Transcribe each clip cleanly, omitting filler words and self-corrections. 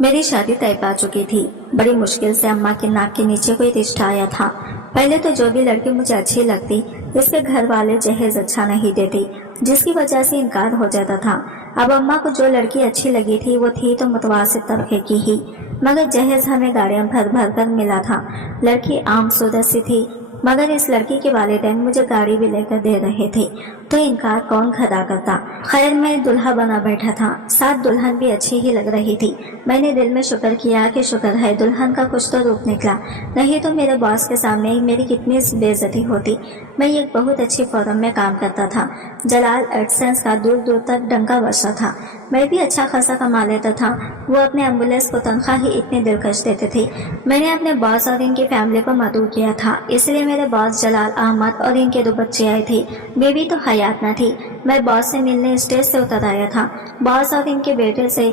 मेरी शादी तय पा चुकी थी। बड़ी मुश्किल से अम्मा के नाक के नीचे कोई रिश्ता आया था। पहले तो जो भी लड़की मुझे अच्छी लगती, इसके घर वाले जहेज अच्छा नहीं देते, जिसकी वजह से इनकार हो जाता था। अब अम्मा को जो लड़की अच्छी लगी थी वो थी तो मुतवासित तबके की ही, मगर जहेज हमें गाड़ियां भर भर कर मिला था। लड़की आम सूरत सी थी, मगर इस लड़की के वालिदैन मुझे गाड़ी भी लेकर दे रहे थे, तो इनकार कौन खड़ा करता। खैर मैं दुल्हा बना बैठा था, साथ दुल्हन भी अच्छी ही लग रही थी। मैंने दिल में शुक्र किया कि शुक्र है दुल्हन का कुछ तो रूप निकला, नहीं तो मेरे बॉस के सामने ही मेरी कितनी बेइज्जती होती। मैं एक बहुत अच्छी फर्म में काम करता था। जलाल एडसेंस का दूर दूर तक डंका बजता था। मैं भी अच्छा खासा कमा लेता था। वो अपने एम्बुलेंस को तनख्वाह ही इतनी दिलकश देते थे। मैंने अपने बॉस और इनकी फैमिली को मदऊ किया था, इसलिए मेरे बॉस जलाल अहमद और इनके 2 बच्चे आए थे। बेबी तो हयात न थी। मैं बॉस से मिलने स्टेज से उतर आया था। बॉस और इनके बेटे से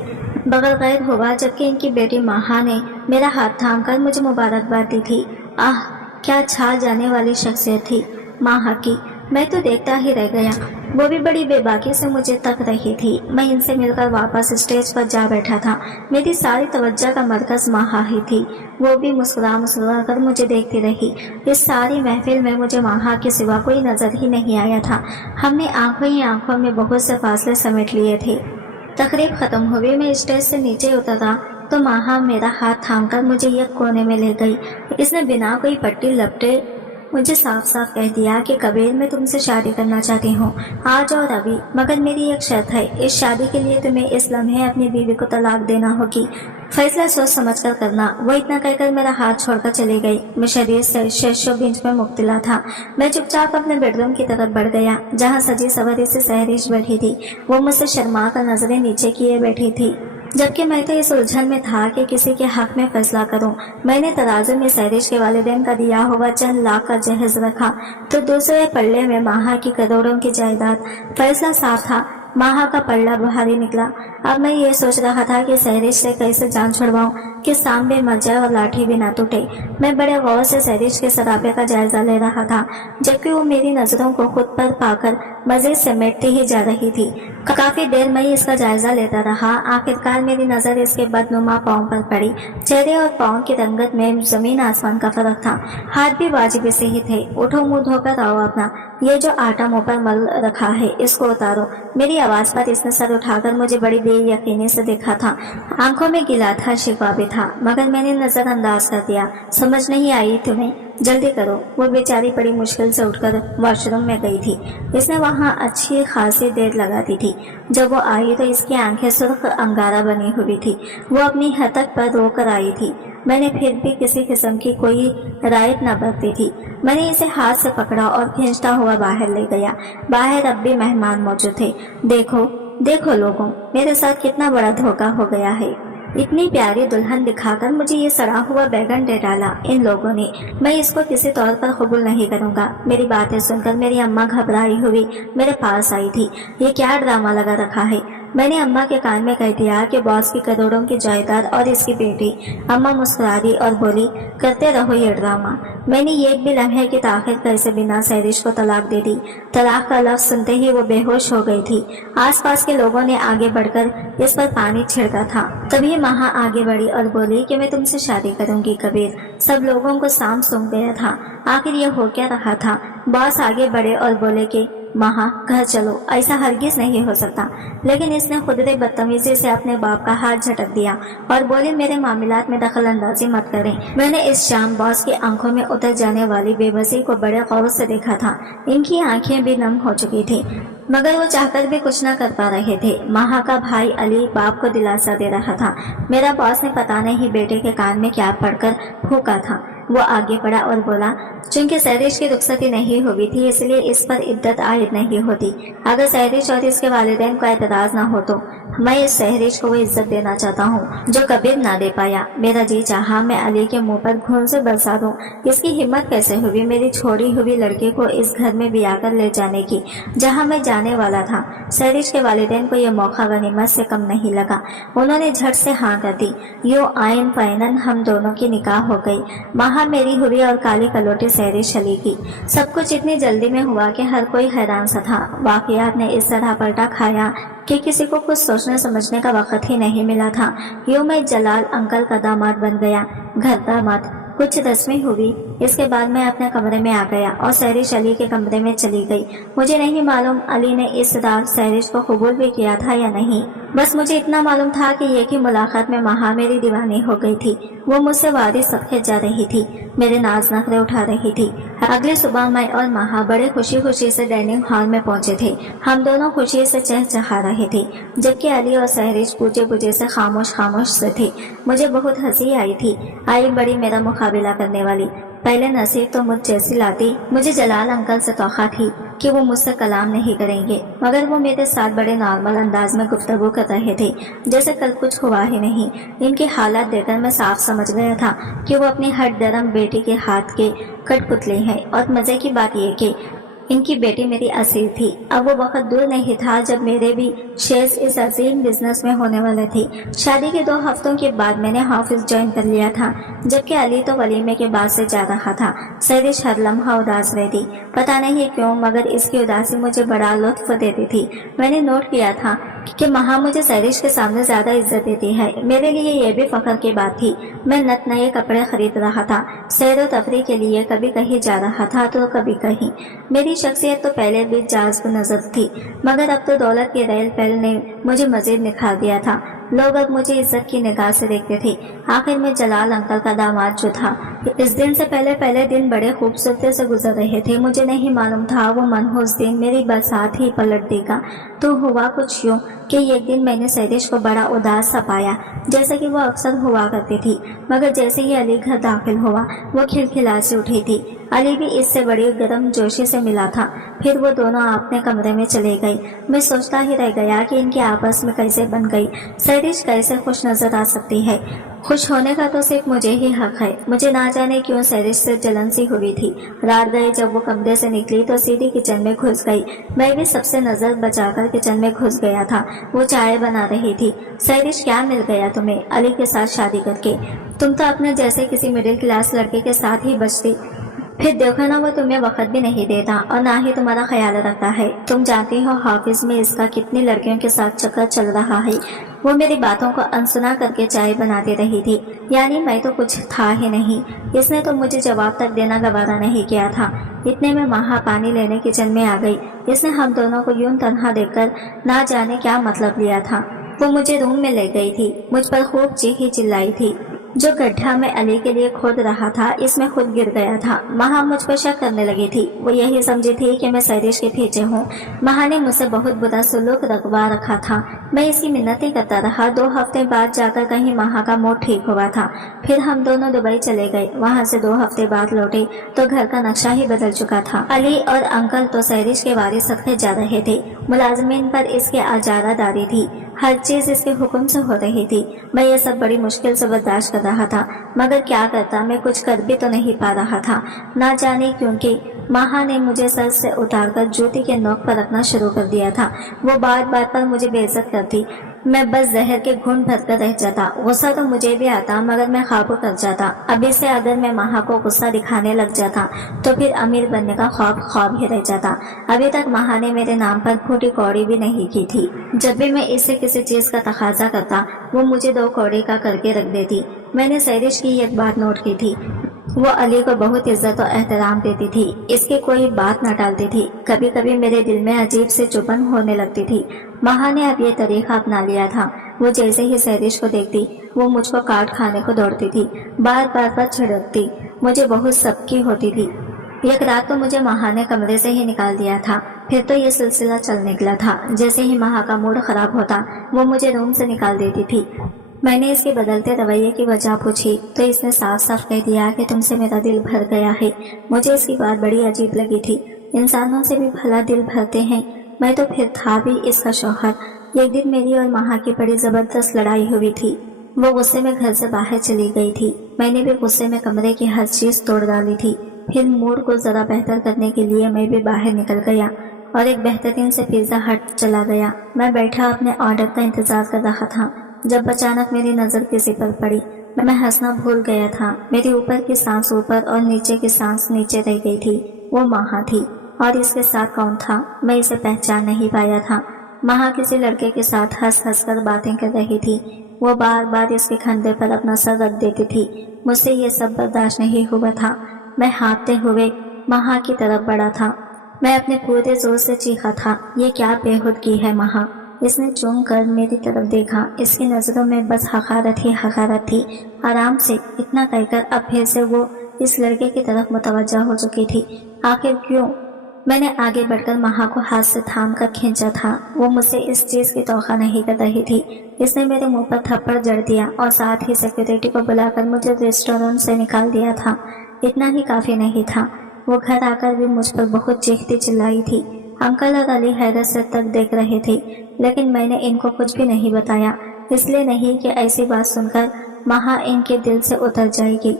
बगल गैर हुआ, जबकि इनकी बेटी माहा ने मेरा हाथ थाम कर मुझे मुबारकबाद दी थी। आह, क्या छा जाने वाली शख्सियत थी माहा की। मैं तो देखता ही रह गया। वो भी बड़ी बेबाकी से मुझे तक रही थी। मैं इनसे मिलकर वापस स्टेज पर जा बैठा था। मेरी सारी तवज्जो का मरकज माहा ही थी। वो भी मुस्कुरा मुस्कुरा कर मुझे देखती रही। इस सारी महफिल में मुझे माहा के सिवा कोई नजर ही नहीं आया था। हमने आंखों ही आंखों में बहुत से फासले समेट लिए थे। तकरीब खत्म हुई। मैं स्टेज से नीचे उतरा तो माहा मेरा हाथ थामकर मुझे एक कोने में ले गई। इसने बिना कोई पट्टी लपटे मुझे साफ साफ कह दिया कि कबीर, मैं तुमसे शादी करना चाहती हूँ, आज और अभी, मगर मेरी एक शर्त है। इस शादी के लिए तुम्हें इस लम्हे अपनी बीवी को तलाक देना होगी। फैसला सोच समझ कर करना। वो इतना कहकर मेरा हाथ छोड़कर चली गई। मैं शरीर से शेषो बिंज में मुब्तला था। मैं चुपचाप अपने बेडरूम की तरफ बढ़ गया, जहाँ सजी सवरी से सहरिश बैठी थी। वो मुझसे शर्मा कर नजरें नीचे किए बैठी थी, जबकि मैं तो इस उलझन में था कि किसी के हक में फैसला करूं। मैंने तराजू में सहरिश के वालिदैन का दिया हुआ चंद लाख का जहेज रखा, तो दूसरे पल्ले में माहा की करोड़ों की जायदाद। फैसला साफ था, माहा का पल्ला भारी निकला। अब मैं ये सोच रहा था कि सहरिश से कैसे जान छुड़वाऊं कि सांबे मर जाए और लाठी भी ना टूटे। मैं बड़े गौर से सहरिश के सराबे का जायजा ले रहा था, जबकि वो मेरी नजरों को खुद पर पाकर मजीद समेटती ही जा रही थी। काफी देर मैं इसका जायजा लेता रहा। आखिरकार मेरी नजर इसके बदनुमा पाँव पर पड़ी। चेहरे और पाँव की रंगत में जमीन आसमान का फर्क था। हाथ भी वाजिब से ही थे। उठो, मुंह धोकर आओ अपना। ये जो आटा मुंह पर मल रखा है इसको उतारो। मेरी आवाज पर इसने सर उठाकर मुझे बड़ी बेयकीनी से देखा था। आंखों में गिला था, शिकवा भी था, मगर मैंने नजरअंदाज कर दिया। समझ नहीं आई तुम्हें? जल्दी करो। वो बेचारी बड़ी मुश्किल से उठकर वॉशरूम में गई थी। इसने वहाँ अच्छी खासी देर लगा दी थी। जब वो आई तो इसकी आंखें सुर्ख अंगारा बनी हुई थी। वो अपनी हतक पर रोकर आई थी। मैंने फिर भी किसी किस्म की कोई रायत न बरती थी। मैंने इसे हाथ से पकड़ा और खींचता हुआ बाहर ले गया। बाहर अब भी मेहमान मौजूद थे। देखो देखो लोगों, मेरे साथ कितना बड़ा धोखा हो गया है। इतनी प्यारी दुल्हन दिखाकर मुझे ये सड़ा हुआ बैगन दे डाला इन लोगों ने। मैं इसको किसी तौर पर कबूल नहीं करूंगा। मेरी बातें सुनकर मेरी अम्मा घबराई हुई मेरे पास आई थी। ये क्या ड्रामा लगा रखा है? मैंने अम्मा के कान में कह दिया कि बॉस की करोड़ों की जायदाद और इसकी बेटी। अम्मा मुस्कुरा दी और बोली, करते रहो ये ड्रामा। मैंने एक भी लम्हे की ताखिर कैसे बिना सहरिश को तलाक दे दी। तलाक का लफ्ज सुनते ही वो बेहोश हो गई थी। आसपास के लोगों ने आगे बढ़कर इस पर पानी छिड़का था। तभी माहा आगे बढ़ी और बोली कि मैं तुमसे शादी करूंगी कबीर। सब लोगों को साम सूंघ गया था। आखिर ये हो क्या रहा था? बॉस आगे बढ़े और बोले कि माहा, घर चलो। ऐसा हरगिज नहीं हो सकता। लेकिन इसने खुदरे बदतमीजी से अपने बाप का हाथ झटक दिया और बोले, मेरे मामलात में दखल अंदाजी मत करें। मैंने इस शाम बॉस की आंखों में उतर जाने वाली बेबसी को बड़े गौर से देखा था। इनकी आंखें भी नम हो चुकी थी, मगर वो चाहकर भी कुछ न कर पा रहे थे। माहा का भाई अली बाप को दिलासा दे रहा था। मेरा बॉस ने पता नहीं बेटे के कान में क्या पढ़कर फूका था। वो आगे बढ़ा और बोला, चूंकि सहरिश की रुखसती नहीं हुई थी इसलिए इस पर इद्दत आयद नहीं होती। अगर सहरिश और इसके वालिदैन को एतराज न हो तो मैं इस सहरिश को वो इज्जत देना चाहता हूँ जो कबीर ना दे पाया। मेरा जी चाहा मैं अली के मुंह पर खून से बरसा दूं। इसकी हिम्मत कैसे हुई मेरी छोड़ी हुई लड़की को इस घर में ब्याह कर ले जाने की जहाँ मैं जाने वाला था। सहरिश के वालिदैन को यह मौका गनीमत से कम नहीं लगा। उन्होंने झट से हाँ कर दी। यूं आयन फाइनन हम दोनों की निकाह हो गई। माहा मेरी हुई और काली कलोटी सहरिश चली की। सब कुछ इतनी जल्दी में हुआ कि हर कोई हैरान सा था। वाकयात ने इस तरह पलटा खाया कि किसी को कुछ सोचने समझने का वक्त ही नहीं मिला था। यूं मैं जलाल अंकल का दामाद बन गया, घर दामाद। कुछ रस्में हुई, इसके बाद मैं अपने कमरे में आ गया और सहरिश अली के कमरे में चली गई। मुझे नहीं मालूम अली ने इस रात सहरिश को कबूल भी किया था या नहीं। बस मुझे इतना मालूम था कि एक ही मुलाकात में महा मेरी दीवानी हो गई थी। वो मुझसे वादी सदके जा रही थी, मेरे नाज नखरे उठा रही थी। अगली सुबह मैं और महा बड़े खुशी खुशी से डाइनिंग हॉल में पहुंचे थे। हम दोनों खुशी से चहचहा रहे थे, जबकि अली और सहरिश पूजे पूजे से खामोश खामोश से थे। मुझे बहुत हंसी आई थी। आई बड़ी मेरा मुकाबला करने वाली। पहले नसीब तो मुझ जैसी लाती। मुझे जलाल अंकल से तौखा थी कि वो मुझसे कलाम नहीं करेंगे, मगर वो मेरे साथ बड़े नॉर्मल अंदाज में गुफ्तगू कर रहे थे, जैसे कल कुछ हुआ ही नहीं। इनकी हालत देखकर मैं साफ समझ गया था कि वो अपनी हट दरम बेटी के हाथ के कठपुतले हैं। और मजे की बात यह कि इनकी बेटी मेरी असील थी। अब वो वक्त दूर नहीं था जब मेरे भी शेयर्स इस अजीम बिजनेस में होने वाले थे। शादी के 2 हफ्तों के बाद मैंने ऑफिस ज्वाइन कर लिया था, जबकि अली तो वलीमे के बाद से जा रहा था। सहरिश हर लम्हा उदास रहती, पता नहीं क्यों, मगर इसकी उदासी मुझे बड़ा लुत्फ देती थी। मैंने नोट किया था कि महा मुझे सहरिश के सामने ज्यादा इज्जत देती है। मेरे लिए यह भी फख्र की बात थी। मैं नत नए कपड़े खरीद रहा था, सैर व तफरीह के लिए कभी कहीं जा रहा था तो कभी कहीं। मेरी शख्सियत तो पहले भी जाज़ब नजर थी, मगर अब तो दौलत के रेल पैल ने मुझे मजीद निखार दिया था। लोग अब मुझे इज्जत की निगाह से देखते थे। आखिर में जलाल अंकल का दामाद जो था, इस दिन से पहले दिन बड़े खूबसूरती से गुजर रहे थे। मुझे नहीं मालूम था वो मनहूस दिन मेरी बरसात ही पलट देगा। तो हुआ कुछ यूं कि एक दिन मैंने सहरिश को बड़ा उदास सा पाया, जैसे कि वो अक्सर हुआ करती थी। मगर जैसे ही अली घर दाखिल हुआ, वो खिलखिला से उठी थी। अली भी इससे बड़ी गर्म जोशी से मिला था। फिर वो दोनों अपने कमरे में चले गए। मैं सोचता ही रह गया कि इनकी आपस में कैसे बन गई। सहरिश कैसे खुश नजर आ सकती है। खुश होने का तो सिर्फ मुझे ही हक है। मुझे ना जाने क्यों सहरिश से जलन सी हुई थी। रात गए जब वो कमरे से निकली तो सीधी किचन में घुस गई। मैं भी सबसे नजर बचाकर किचन में घुस गया था। वो चाय बना रही थी। सहरिश, क्या मिल गया तुम्हें अली के साथ शादी करके? तुम तो अपने जैसे किसी मिडिल क्लास लड़के के साथ ही बचती। फिर देखो ना, वो तुम्हें वक्त भी नहीं देता और ना ही तुम्हारा ख्याल रखता है। तुम जानती हो ऑफिस में इसका कितनी लड़कियों के साथ चक्कर चल रहा है। वो मेरी बातों को अनसुना करके चाय बनाती रही थी, यानी मैं तो कुछ था ही नहीं। इसने तो मुझे जवाब तक देना गवारा नहीं किया था। इतने में महा पानी लेने किचन में आ गई। इसने हम दोनों को यूं तन्हा देखकर ना जाने क्या मतलब लिया था। वो मुझे रूम में ले गई थी, मुझ पर खूब चीखी चिल्लाई थी। जो गड्ढा मैं अली के लिए खोद रहा था, इसमें खुद गिर गया था। महा मुझ पर शक करने लगी थी। वो यही समझी थी कि मैं सहरिश के पीछे हूँ। महा ने मुझसे बहुत बुरा सलूक रखवा रखा था। मैं इसकी मिन्नतें करता रहा। 2 हफ्ते बाद जाकर कहीं महा का मूड ठीक हुआ था। फिर हम दोनों दुबई चले गए। वहाँ से 2 हफ्ते बाद लौटे तो घर का नक्शा ही बदल चुका था। अली और अंकल तो सहरिश के वारिस सदके जा रहे थे। मुलाजमीन पर इसके आजारादारी थी। हर चीज इसके हुक्म से हो रही थी। मैं ये सब बड़ी मुश्किल से बर्दाश्त कर रहा था, मगर क्या करता, मैं कुछ कर भी तो नहीं पा रहा था। ना जाने क्योंकि महा ने मुझे सर से उतारकर जूती के नोक पर रखना शुरू कर दिया था। वो बात बात पर मुझे बेइज्जत करती। मैं बस जहर के घूंट भरकर रह जाता। गुस्सा तो मुझे भी आता, मगर मैं काबू कर जाता। अभी से अगर मैं महा को गुस्सा दिखाने लग जाता तो फिर अमीर बनने का ख्वाब ही रह जाता। अभी तक महा ने मेरे नाम पर फूटी कौड़ी भी नहीं की थी। जब भी मैं इससे किसी चीज का तकाजा करता, वो मुझे 2 कौड़ी का करके रख देती। मैंने सहरिश की एक बात नोट की थी। वो अली को बहुत इज्जत और एहतराम देती थी। इसकी कोई बात न टालती थी। कभी कभी मेरे दिल में अजीब से चुभन होने लगती थी। महा ने अब ये तरीका अपना लिया था। वो जैसे ही सहरिश को देखती, वो मुझको काट खाने को दौड़ती थी, बार बार छिड़कती। मुझे बहुत सबकी होती थी। एक रात तो मुझे महा ने कमरे से ही निकाल दिया था। फिर तो ये सिलसिला चल निकला था। जैसे ही महा का मूड खराब होता, वो मुझे रूम से निकाल देती थी। मैंने इसके बदलते रवैये की वजह पूछी तो इसने साफ साफ कह दिया कि तुमसे मेरा दिल भर गया है। मुझे इसकी बात बड़ी अजीब लगी थी। इंसानों से भी भला दिल भरते हैं। मैं तो फिर था भी इसका शौहर। एक दिन मेरी और महा की बड़ी जबरदस्त लड़ाई हुई थी। वो गुस्से में घर से बाहर चली गई थी। मैंने भी गुस्से में कमरे की हर चीज तोड़ डाली थी। फिर मूड को जरा बेहतर करने के लिए मैं भी बाहर निकल गया और एक बेहतरीन से पिज्जा हट चला गया। मैं बैठा अपने ऑर्डर का इंतजार कर रहा था जब अचानक मेरी नजर किसी पर पड़ी। मैं हंसना भूल गया था। मेरी ऊपर की सांस ऊपर और नीचे की सांस नीचे रह गई थी। वो महा थी। और इसके साथ कौन था, मैं इसे पहचान नहीं पाया था। مہا کسی لڑکے کے ساتھ ہنس ہنس کر باتیں کر رہی تھی۔ وہ بار بار اس کے کندھے پر اپنا سر رکھ دیتی تھی۔ مجھ سے یہ سب برداشت نہیں ہوا تھا۔ میں ہانپتے ہوئے مہا کی طرف بڑھا تھا۔ میں اپنے پورے زور سے چیخا تھا، یہ کیا بے ہودگی ہے مہا؟ اس نے چونک کر میری طرف دیکھا۔ اس کی نظروں میں بس حقارت ہی حقارت تھی۔ آرام سے اتنا کہہ کر اب پھر سے وہ اس لڑکے کی طرف متوجہ ہو چکی تھی۔ آخر کیوں؟ میں نے آگے بڑھ کر مہا کو ہاتھ سے تھام کر کھینچا تھا۔ وہ مجھ سے اس چیز کی توقع نہیں کر رہی تھی۔ اس نے میرے منہ پر تھپڑ جڑ دیا اور ساتھ ہی سیکورٹی کو بلا کر مجھے ریسٹورینٹ سے نکال دیا تھا۔ اتنا ہی کافی نہیں تھا، وہ گھر آ کر بھی مجھ پر بہت چیختی چلائی تھی۔ انکل اور علی حیرت سے تک دیکھ رہے تھے، لیکن میں نے ان کو کچھ بھی نہیں بتایا، اس لیے نہیں کہ ایسی بات سن کر مہا ان کے دل سے اتر جائے گی،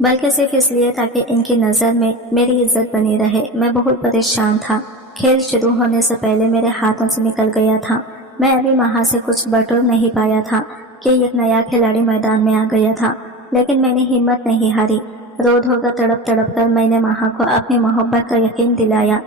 بلکہ صرف اس لیے تاکہ ان کی نظر میں میری عزت بنی رہے۔ میں بہت پریشان تھا۔ کھیل شروع ہونے سے پہلے میرے ہاتھوں سے نکل گیا تھا۔ میں ابھی مہا سے کچھ بٹور نہیں پایا تھا کہ ایک نیا کھلاڑی میدان میں آ گیا تھا، لیکن میں نے ہمت نہیں ہاری۔ رو دھو کر تڑپ تڑپ کر میں نے مہا کو اپنی محبت کا یقین دلایا۔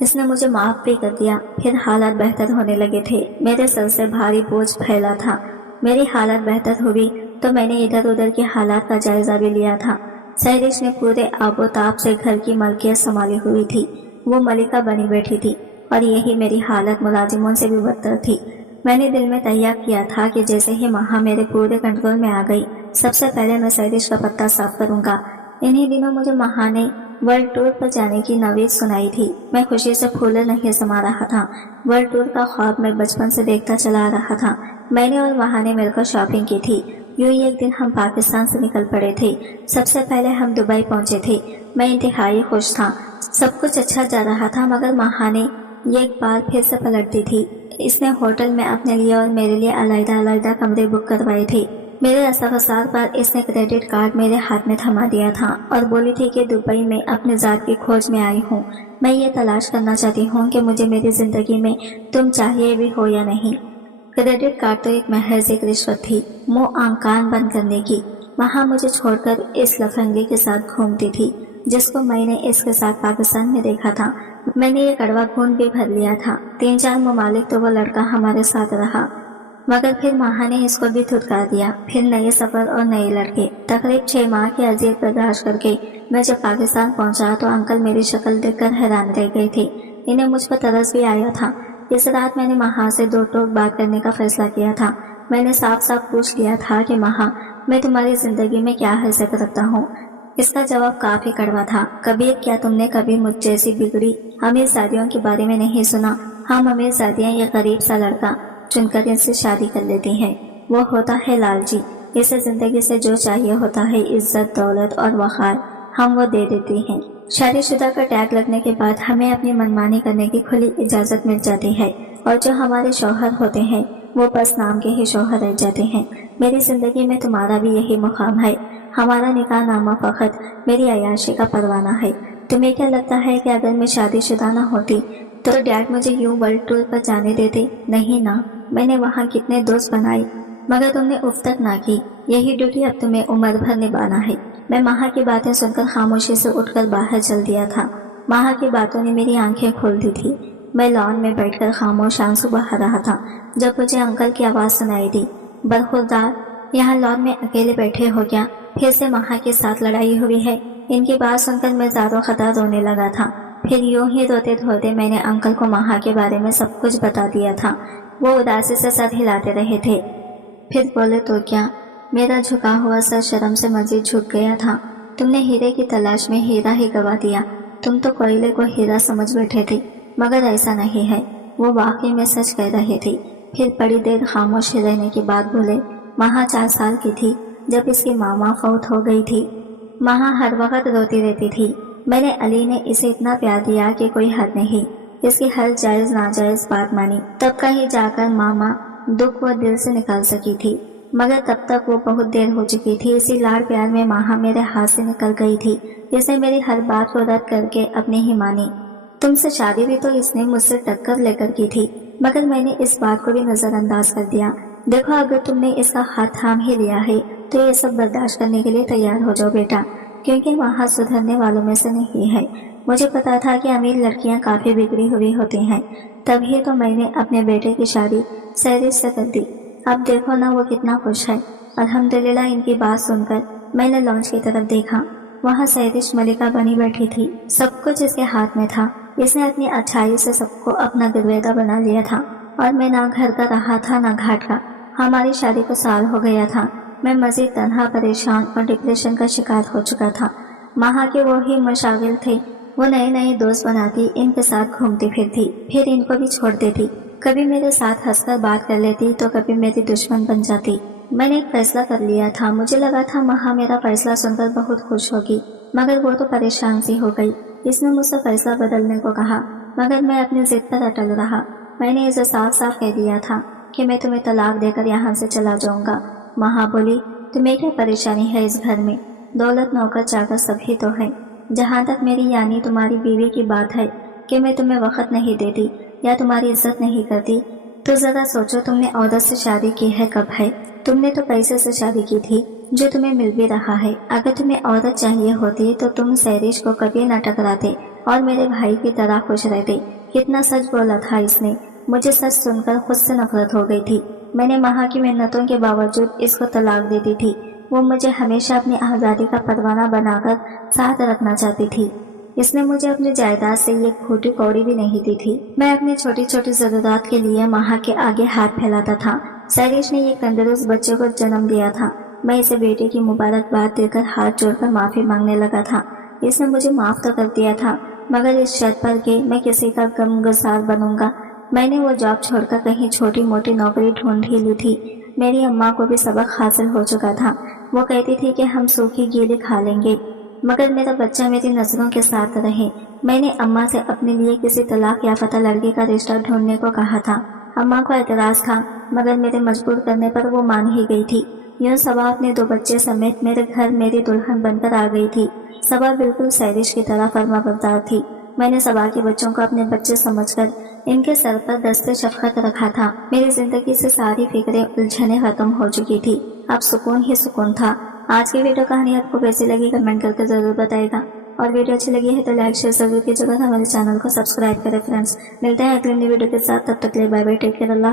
اس نے مجھے معاف بھی کر دیا۔ پھر حالات بہتر ہونے لگے تھے۔ میرے سر سے بھاری بوجھ پھیلا تھا۔ میری حالت بہتر ہوئی تو میں نے ادھر ادھر کے حالات کا جائزہ بھی لیا تھا۔ سہرش نے پورے آب و تاب سے گھر کی ملکیت سنبھالی ہوئی تھی۔ وہ ملکہ بنی بیٹھی تھی اور یہی میری حالت ملازموں سے بھی بدتر تھی۔ میں نے دل میں تیار کیا تھا کہ جیسے ہی مہا میرے پورے کنٹرول میں آ گئی، سب سے پہلے میں سہرش کا پتہ صاف کروں گا۔ انہی دنوں مجھے مہا نے ورلڈ ٹور پر جانے کی نوید سنائی تھی۔ میں خوشی سے پھولے نہیں سما رہا تھا۔ ورلڈ ٹور کا خواب میں بچپن سے دیکھتا چلا آ رہا تھا۔ میں نے اور مہا نے مل کر شاپنگ کی تھی۔ یوں ہی ایک دن ہم پاکستان سے نکل پڑے تھے۔ سب سے پہلے ہم دبئی پہنچے تھے۔ میں انتہائی خوش تھا، سب کچھ اچھا جا رہا تھا، مگر مہا نے ایک بار پھر سے پلٹ دی تھی۔ اس نے ہوٹل میں اپنے لیے اور میرے لیے علیحدہ علیحدہ کمرے بک کروائے تھے۔ میرے استفسار پر اس نے کریڈٹ کارڈ میرے ہاتھ میں تھما دیا تھا اور بولی تھی کہ دبئی میں اپنے ذات کی کھوج میں آئی ہوں۔ میں یہ تلاش کرنا چاہتی ہوں کہ مجھے میری زندگی میں تم چاہیے بھی ہو یا نہیں۔ کریڈٹ کارڈ تو ایک محض ایک رشوت تھی، منہ آنکھ کان بند کرنے کی۔ وہاں مجھے چھوڑ کر اس لفنگی کے ساتھ گھومتی تھی جس کو میں نے اس کے ساتھ پاکستان میں دیکھا تھا۔ میں نے یہ کڑوا خون بھی بھر لیا تھا۔ 3-4 ممالک تو وہ لڑکا ہمارے ساتھ رہا، مگر پھر مہا نے اس کو بھی دھتکار دیا۔ پھر نئے سفر اور نئے لڑکے۔ تقریب 6 ماہ کی اذیت برداشت کر کے میں جب پاکستان پہنچا تو انکل میری شکل دیکھ کر حیران رہ گئے تھے۔ انہیں مجھ پر ترس بھی آیا تھا۔ اس رات میں نے مہا سے 2 ٹوک بات کرنے کا فیصلہ کیا تھا۔ میں نے صاف صاف پوچھ لیا تھا کہ مہا، میں تمہاری زندگی میں کیا حیثیت رکھتا ہوں؟ اس کا جواب کافی کڑوا تھا۔ کبیر، کیا تم نے کبھی مجھ جیسی بگڑی امیر زادیوں کے بارے میں نہیں سنا؟ ہم امیر زادیاں یہ غریب سا لڑکا چن کر ان سے شادی کر لیتی ہیں۔ وہ ہوتا ہے لالچی، اسے زندگی سے جو چاہیے ہوتا ہے، عزت، دولت اور وقار، ہم وہ دے دیتی ہیں۔ شادی شدہ کا ٹیگ لگنے کے بعد ہمیں اپنی منمانی کرنے کی کھلی اجازت مل جاتی ہے، اور جو ہمارے شوہر ہوتے ہیں وہ بس نام کے ہی شوہر رہ جاتے ہیں۔ میری زندگی میں تمہارا بھی یہی مقام ہے۔ ہمارا نکاح نامہ فقط میری عیاشی کا پروانہ ہے۔ تمہیں کیا لگتا ہے کہ اگر میں شادی شدہ نہ ہوتی تو ڈیڈ مجھے یوں ورلڈ ٹور پر جانے دیتے؟ نہیں نا۔ میں نے وہاں کتنے دوست بنائے، مگر تم نے اف تک نہ کی۔ یہی ڈیوٹی اب تمہیں عمر بھر نبھانا ہے۔ میں مہا کی باتیں سن کر خاموشی سے اٹھ کر باہر چل دیا تھا۔ مہا کی باتوں نے میری آنکھیں کھول دی تھی۔ میں لان میں بیٹھ کر خاموش آنسو بہا رہا تھا جب مجھے انکل کی آواز سنائی دی، برخوردار، یہاں لان میں اکیلے بیٹھے ہو کیا؟ پھر سے مہا کے ساتھ لڑائی ہوئی ہے؟ ان کی بات سن کر میں زاروں خطا رونے لگا تھا۔ پھر یوں ہی روتے دھوتے میں نے انکل کو مہا کے بارے میں سب کچھ بتا دیا تھا۔ وہ اداسی سے سر ہلاتے رہے تھے۔ پھر بولے تو کیا؟ میرا جھکا ہوا سر شرم سے مزید جھک گیا تھا۔ تم نے ہیرے کی تلاش میں ہیرا ہی گوا دیا۔ تم تو کوئلے کو ہیرا سمجھ بیٹھے تھے، مگر ایسا نہیں ہے۔ وہ واقعی میں سچ کہہ رہے تھے۔ پھر بڑی دیر خاموش رہنے کے بعد بولے، مہا 4 سال کی تھی جب اس کی ماما فوت ہو گئی تھی۔ مہا ہر وقت روتی رہتی تھی۔ میں نے علی نے اسے اتنا پیار دیا کہ کوئی حد نہیں۔ اس کی ہر جائز ناجائز بات مانی، تب کہیں جا کر ماما دکھ وہ دل سے نکال سکی تھی، مگر تب تک وہ بہت دیر ہو چکی تھی۔ اسی لاڑ پیار میں مہا میرے ہاتھ سے نکل گئی تھی۔ اس نے میری ہر بات کو رد کر کے اپنی ہی مانی۔ تم سے شادی بھی تو اس نے مجھ سے ٹکر لے کر کی تھی، مگر میں نے اس بات کو بھی نظر انداز کر دیا۔ دیکھو، اگر تم نے اس کا ہاتھ تھام ہی لیا ہے تو یہ سب برداشت کرنے کے لیے تیار ہو جاؤ بیٹا، کیونکہ وہاں سدھرنے والوں میں سے نہیں ہے۔ مجھے پتا تھا کہ امیر لڑکیاں کافی بگڑی ہوئی ہوتی ہیں، तभी तो मैंने अपने बेटे की शादी सैरिश से कर दी। अब देखो ना वो कितना खुश है। अल्हम्दुलिल्लाह इनकी बात सुनकर मैंने लॉन्च की तरफ देखा। वहाँ सैरिश मलिका बनी बैठी थी। सब कुछ इसके हाथ में था। इसने अपनी अच्छाई से सबको अपना गिरवेदा बना लिया था और मैं ना घर का रहा था ना घाट का। हमारी शादी को साल हो गया था। मैं मजीद तन्हा, परेशान और डिप्रेशन का शिकार हो चुका था। वहाँ के वो ही मशागिल थे। वो नए नए दोस्त बनाती, इनके साथ घूमती फिरती, फिर इनको भी छोड़ देती। कभी मेरे साथ हंसकर बात कर लेती तो कभी मेरी दुश्मन बन जाती। मैंने एक फैसला कर लिया था। मुझे लगा था महा मेरा फैसला सुनकर बहुत खुश होगी, मगर वो तो परेशान सी हो गई। इसने मुझसे फैसला बदलने को कहा, मगर मैं अपनी जिद पर अटल रहा। मैंने इसे साफ साफ कह दिया था कि मैं तुम्हें तलाक देकर यहाँ से चला जाऊंगा। महा बोली, तुम्हें क्या परेशानी है इस घर में? दौलत, नौकर चाकर सभी तो है। जहाँ तक मेरी यानी तुम्हारी बीवी की बात है कि मैं तुम्हें वक्त नहीं देती या तुम्हारी इज्जत नहीं करती, तो जरा सोचो तुमने औरत से शादी की है कब है? तुमने तो पैसे से शादी की थी, जो तुम्हें मिल भी रहा है। अगर तुम्हें औरत चाहिए होती तो तुम सैरिश को कभी न टकराते और मेरे भाई की तरह खुश रहते। कितना सच बोला था इसने। मुझे सच सुनकर खुद से नफरत हो गई थी। मैंने महा की मिन्नतों के बावजूद इसको तलाक देती थी। वो मुझे हमेशा अपनी आज़ादी का परवाना बनाकर साथ रखना चाहती थी। इसने मुझे अपनी जायदाद से एक फूटी कौड़ी भी नहीं दी थी। मैं अपनी छोटी छोटी जरूरत के लिए महा के आगे हाथ फैलाता था। सैरिश ने एक तंदुरुस्त बच्चे को जन्म दिया था। मैं इसे बेटे की मुबारकबाद देकर हाथ जोड़कर माफी मांगने लगा था। इसने मुझे माफ तो कर दिया था, मगर इस शर्त पर कि मैं किसी का गमगुसार बनूंगा। मैंने वो जॉब छोड़कर कहीं छोटी मोटी नौकरी ढूंढ ही ली थी। मेरी अम्मा को भी सबक हासिल हो चुका था। वो कहती थी कि हम सूखी गीली खा लेंगे, मगर मेरा बच्चा मेरी नजरों के साथ रहे। मैंने अम्मा से अपने लिए किसी तलाक याफ्ता लड़के का रिश्ता ढूंढने को कहा था। अम्मा को एतराज था, मगर मेरे मजबूर करने पर वो मान ही गई थी। यूं सबा अपने 2 बच्चे समेत मेरे घर मेरी दुल्हन बनकर आ गई थी। सबा बिल्कुल सैरिश की तरह फर्माबरदार थी। मैंने सबा के बच्चों को अपने बच्चे समझकर इनके सर पर दस्ते शफकत रखा था। मेरी जिंदगी से सारी फिक्रें, उलझने खत्म हो चुकी थी। अब सुकून ही सुकून था। आज की वीडियो कहानी आपको कैसी लगी कमेंट करके जरूर बताएगा, और वीडियो अच्छी लगी है तो लाइक शेयर जरूर कीजिएगा। हमारे चैनल को सब्सक्राइब करें फ्रेंड्स। मिलते हैं अगली वीडियो के साथ, तब तक के लिए बाय बाय, टेक केयर, अल्लाह।